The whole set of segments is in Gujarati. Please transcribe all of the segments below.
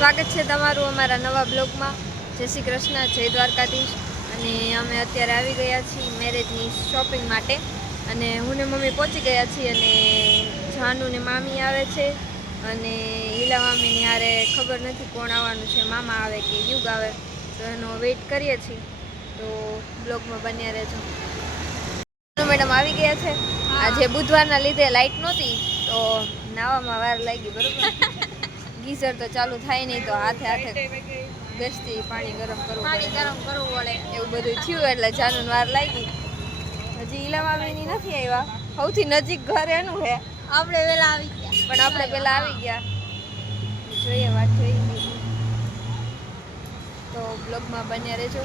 સ્વાગત છે તમારું અમારા નવા બ્લોગમાં। જય શ્રી કૃષ્ણ, જય દ્વારકાધીશ। અને અમે અત્યારે આવી ગયા છીએ મેરેજની શોપિંગ માટે અને હું ને મમ્મી પહોંચી ગયા છીએ અને જાનુ ને મામી આવે છે અને ઈલા મામીની હારે ખબર નથી કોણ આવવાનું છે, મામા આવે કે યુગ આવે, તો એનો વેઇટ કરીએ છીએ। તો બ્લોગમાં બન્યા રહેજો। મેડમ આવી ગયા છે। આજે બુધવારના લીધે લાઇટ નહોતી તો નાવામાં વાર લાગી, બરોબર। ગીઝર તો ચાલુ થાય નહીં તો હાથે હાથે ગેસથી પાણી ગરમ કરવું પડે એવું બધું થયું એટલે જાનું વાર લાગી। હજી ઈલા મામીની નથી આવ્યા, સૌથી નજીક ઘર એનું છે, આપણે પહેલા આવી ગયા પણ આપણે પહેલા આવી ગયા। જોઈએ વાત થઈ ગઈ તો બ્લોગમાં બન્યા રહેજો।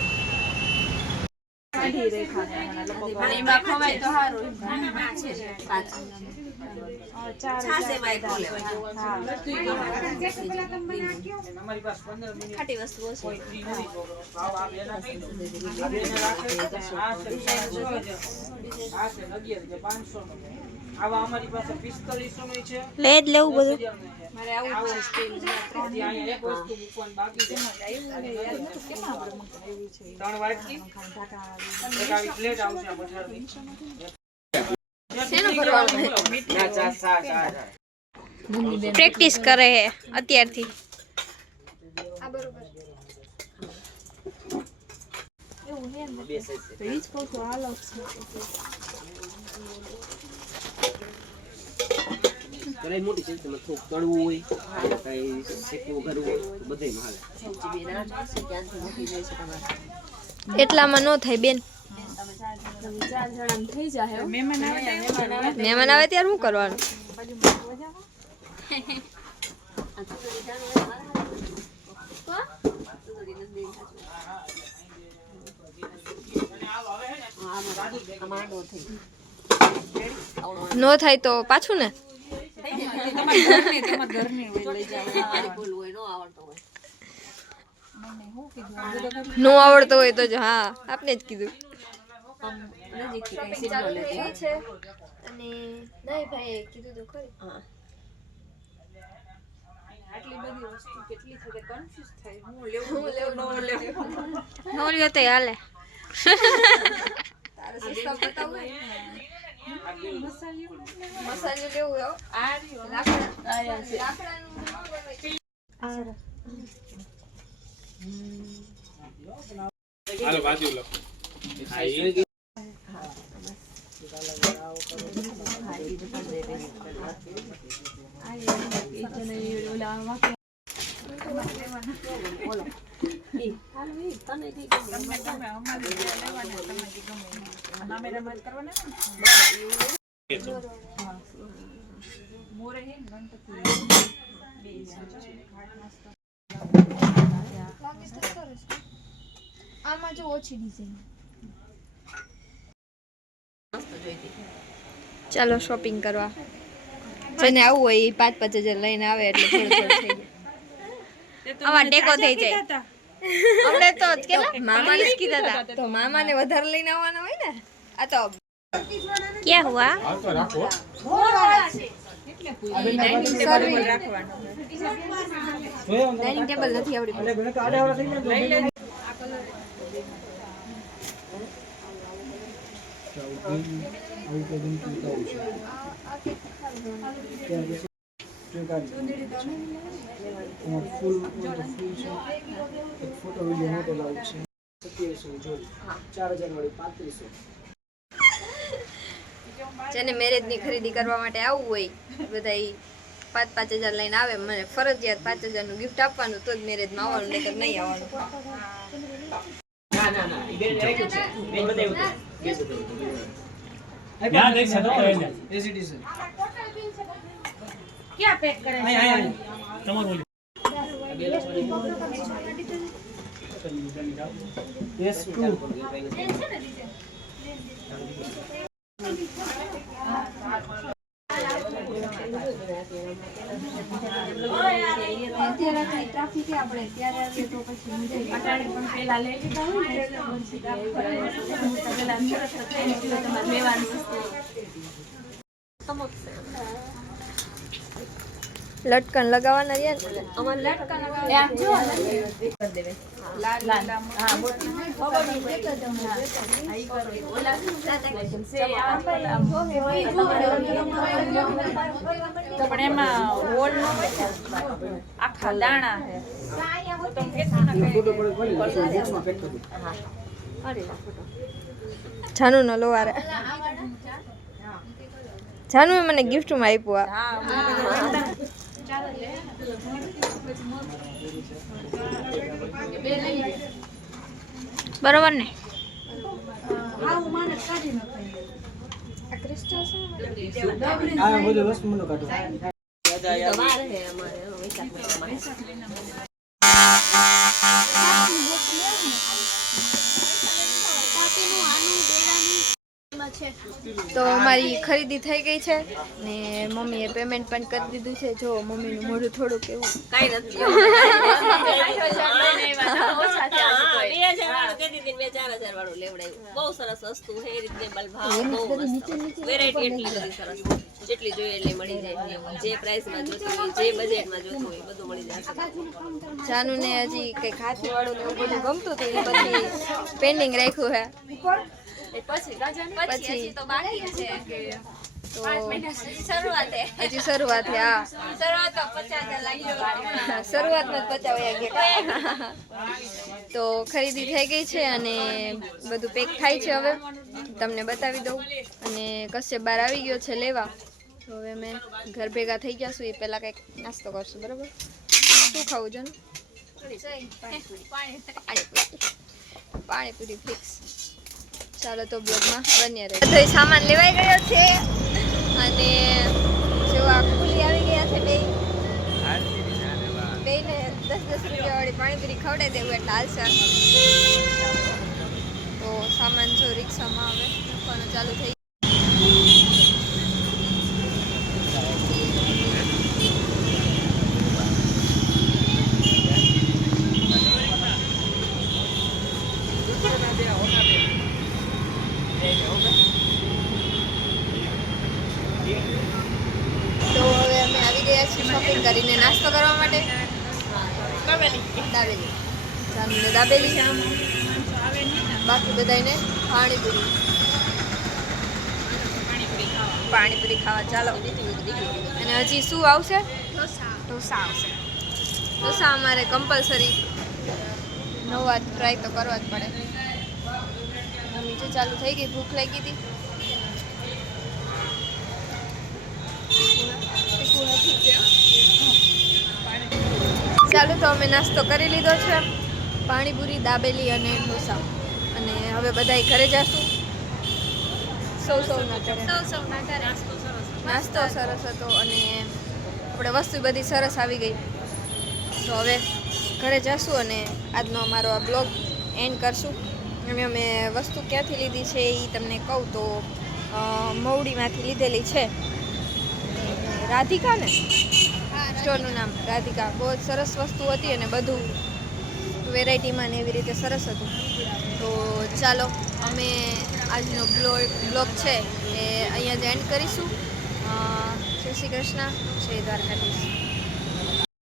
લેટ લેવું બધું મારે આવું પ્રેક્ટિસ કરે હે અત્યારથી। આ બરોબર એવું હે ને તો ઈ જ કહું છું, હાલો કરાઈ મોટી છે, તમે થોડું તળવું હોય કઈ શેકવું કરવું હોય બધેમાં હાલે। એટલામાં નો થાય બેન, મહેમાન આવે ત્યારે શું કરવાનું? નો થાય તો પાછું ને નો આવડતો હોય તો જ હા, આપને જ કીધું છે અને નહીં ભાઈ કીધું તો ખરી। આટલી બધી વસ્તુ કેટલી છે કે કન્ફ્યુઝ થાય, હું લેવું નો લ્યો તો હાલે। તારે સિસ્ટમ બતાવું મસાલો લેવું હો આ લાકડાનું હાલો બાજુ લો આમાં જો ઓછી ડિઝાઇન। ચાલો શોપિંગ કરવા, જેને આવવું હોય એ 5,000 લઈને આવે એટલે થોડું થઈ જાય। આવા ટેકો થઈ જાય। અમને તો કેટલા મામાને જ કીધા હતા, તો મામાને વધારે લઈને આવવાના હોય ને। આ તો ક્યાં હુઆ આ તો રાખો ડાઇનિંગ ટેબલ નથી આવડી। જેને મેરેજ ની ખરીદી કરવા માટે આવવું હોય બધા 5,000 લઈને આવે, મને ફરજિયાત 5,000 નું ગિફ્ટ આપવાનું તો જ મેરેજ માં આવવાનું, નહીતર નહીં આવવાનું। यहाँ देख सकते हो एसीडी से क्या पैक करें તમારું બોલી S2 અત્યારે ટ્રાફિક આપણે ત્યારે આવે તો પછી મજા અટાણે પણ પેલા લઈ લીધા હોય ને એટલે પછી પેલા તમારે લેવાની વસ્તુ લટકન લગાવવાના રહ્યા ને અમારે લટકા પણ એમાં હોલ ન હોય ને, આખા દાણા હે તો જાનુનો લોવારે જાનુએ મને ગિફ્ટમાં આપ્યું આ બરોબર ને આ બધું વસ્તુ મને કાઢો. વાર હે અમારે વૈશાખ મહિનામાં. તો અમારી ખરીદી થઈ ગઈ છે ને મમ્મીએ પેમેન્ટ પણ કરી દીધું છે. જો મમ્મીનું મોઢું થોડું કેવું કાઈ નથી ઓછા થયા છે. 2000 વાળું કીધી હતી ને 4000 વાળું લેવડાવ્યું. બહુ સરસ વસ્તુ છે, રીઝનેબલ ભાવ, બહુ મસ્ત વેરાયટી એટલી બધી સરસ, જેટલી જોઈએ એટલી મળી જાય. જે પ્રાઇસમાં જોતું હોય, જે બજેટમાં જોતું હોય બધું મળી જશે. જાનુને હજી કંઈક હાથી વાળું ને એવું બધું ગમતું હતું એ પછી પેન્ડિંગ રાખ્યું છે. પછી હજી તો બાકી છે કે તો 5 મહિના શરૂઆત છે. હજી શરૂઆત છે. હા, શરૂઆતમાં 50,000 લાગી ગયો. શરૂઆતમાં જ 50 વયા ગયા. તો ખરીદી થઈ ગઈ છે અને બધું પેક થાય છે. હવે તમને બતાવી દઉં. અને કશે બહાર આવી ગયો છે લેવા, તો હવે અમે ઘર ભેગા થઈ જશું. એ પહેલાં કંઈક નાસ્તો કરશું. બરાબર, શું ખાવું છે? પાણીપુરી ફિક્સ. ચાલો તો બ્લોગમાં બન્યા રહે. બધો સામાન લેવાઈ ગયો છે અને જેવા ખુલી આવી ગયા છે બેને 10-10 રૂપિયા વાળી પાણીપુરી ખવડાવી દેવું એટલે હાલશે. તો સામાન જો રિક્ષામાં આવે મૂકવાનું ચાલુ થઈ. તો હવે અમે આવી ગયા છીએ શોપિંગ કરીને નાસ્તો કરવા માટે. દાબેલી જાનુને દાબેલી, બાકી બધાને પાણીપુરી ખાવા. ચાલો. અને હજી શું આવશે? ઢોસા આવશે. ઢોસા અમારે કમ્પલસરી નવા ટ્રાય તો કરવા જ પડે. નીચે ચાલુ થઈ ગઈ, ભૂખ લાગી હતી. ચાલો તો અમે નાસ્તો કરી લીધો છે, પાણીપુરી, દાબેલી અને ઢોસા. અને હવે બધાય ઘરે જશું. સૌના ઘરે નાસ્તો સરસ હતો અને આપણે વસ્તુ બધી સરસ આવી ગઈ. તો હવે ઘરે જશું અને આજનો અમારો આ બ્લોગ એન્ડ કરશું. અમે વસ્તુ ક્યાંથી લીધી છે એ તમને કહું તો મવડીમાંથી લીધેલી છે. રાધિકા ને સ્ટોરનું નામ રાધિકા. બહુ જ સરસ વસ્તુ હતી અને બધું વેરાયટીમાં ને એવી રીતે સરસ હતું. તો ચાલો અમે આજનો બ્લોગ છે એ અહીંયા જ એન્ડ કરીશું. જય શ્રી કૃષ્ણ, જય દ્વારકાધીશ.